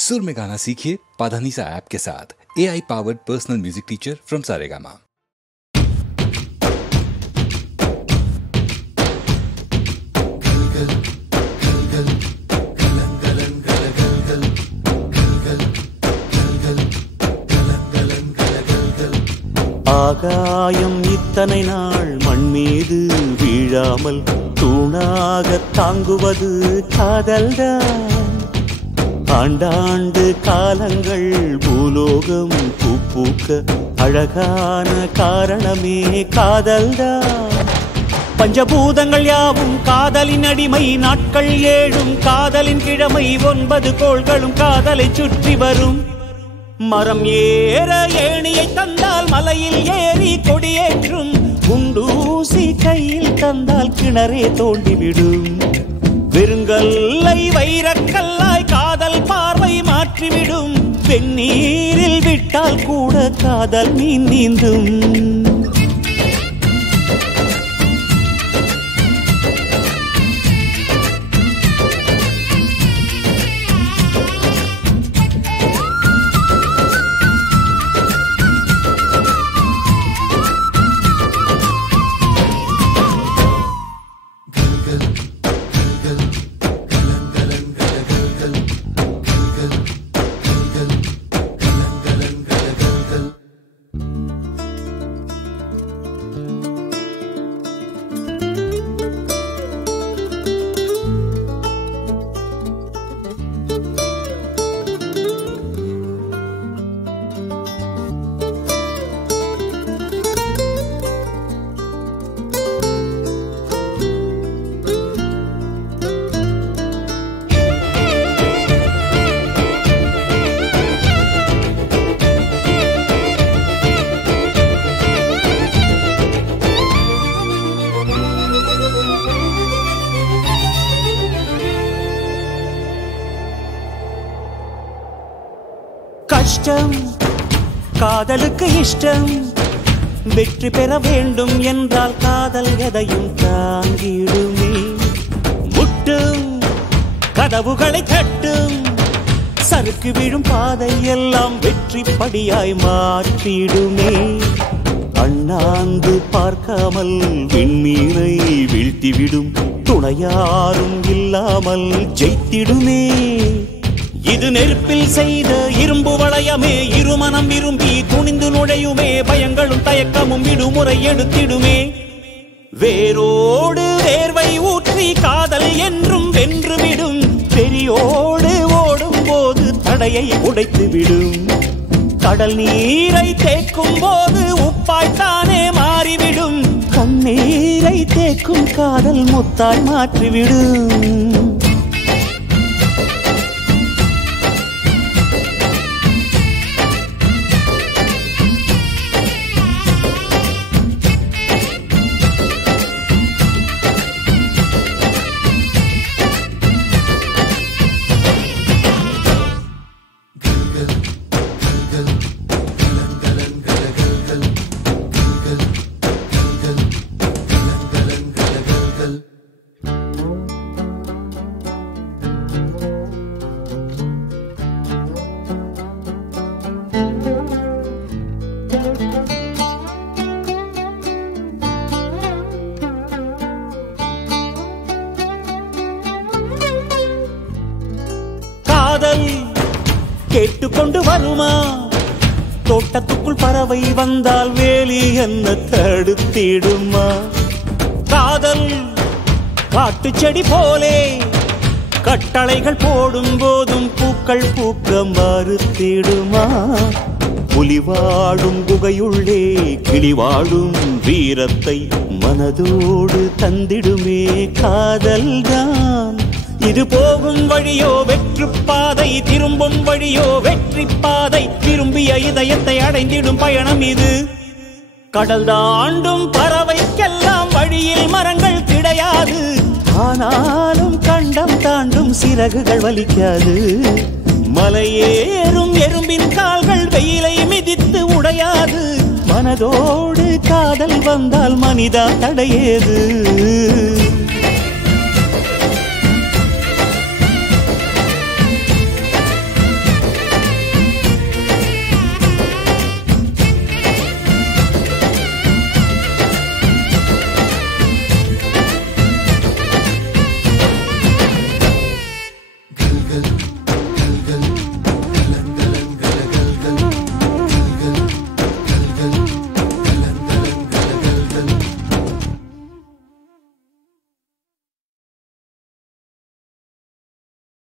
सुर में गाना सीखिए पाधानीसा ऐप के साथ। AI powered personal music teacher from Saregama. ஆகாயம் இத்தனை நாள் மண் மீது வீழாமல் தூணாக தாங்குவது காதல்தான். ஆண்டாண்டு காலங்கள் பூலோகம் பூக்க அழகான காரணமே காதல்தான். பஞ்சபூதங்கள் யாவும் காதலின் அடிமை, நாட்கள் 7 காதலின் கிழமை, 9 கோள்களும் காதலை சுற்றி வரும். மரம் ஏற ஏணியை தந்தால் மலையில் ஏறி கொடியேற்றும், குண்டூசி கையில் தந்தால் கிணறே தோண்டிவிடும். வெறுங்கல்லை வைரக்கல்லாய் காதல் பார்வை மாற்றிவிடும், வெந்நீரில் விட்டால் கூட காதல் மீன் நீந்தும். கஷ்டம் காதலுக்கு இஷ்டம், வெற்றி பெற வேண்டும் என்றால் காதல் எதையும் தாங்கிடுமே. முட்டும் கதவுகளை தட்டும், சறுக்கு விழும் பாதை எல்லாம் வெற்றி படியாய் மாற்றிடுமே. அண்ணாந்து பார்க்காமல் விண்மீனை வீழ்த்திவிடும், துணையாரும் இல்லாமல் ஜெயித்திடுமே. இது நெருப்பில் செய்த இரும்பு வளையமே, இருமனம் விரும்பி துணிந்து நுழையுமே. பயங்களும் தயக்கமும் விடுமுறை எடுத்திடுமே. வேரோடு வேர்வை ஊற்றி காதல் என்றும் வென்றுவிடும், பெரியோடு ஓடும் போது தடையை உடைத்துவிடும். கடல் நீரை தேக்கும் போது உப்பாய்த்தானே மாறிவிடும், கண்ணீரை தேக்கும் காதல் முத்தாய் மாற்றிவிடும். காதல் கேட்டுக்கொண்டு வருமா? தோட்டத்துக்குள் பறவை வந்தால் வேலி என்ன தடுத்திடுமா? காதல் காட்டு செடி போலே கட்டளைகள் போடும் போதும் பூக்கள் பூக்க மறுத்திடுமா? புலி வாழும் குகையுள்ளே கிளி வாழும் வீரத்தை மனதோடு தந்திடுமே காதல்தான். இது போகும் வழியோ வெற்று பாதை, திரும்பும் வழியோ வெற்றி பாதை. திரும்பிய இதயத்தை அடைந்திடும் பயணம் இது. கடல் தாண்டும் பறவைக்கெல்லாம் வழியில் மரங்கள் கிடையாது, ஆனாலும் கண்டம் தாண்டும் சிறகுகள் வலிக்காது. மலையேறும் எறும்பின் கால்கள் வெயிலை மிதித்து உடையாது. மனதோடு காதல் வந்தால் மனிதா தடையேது. கண்கள்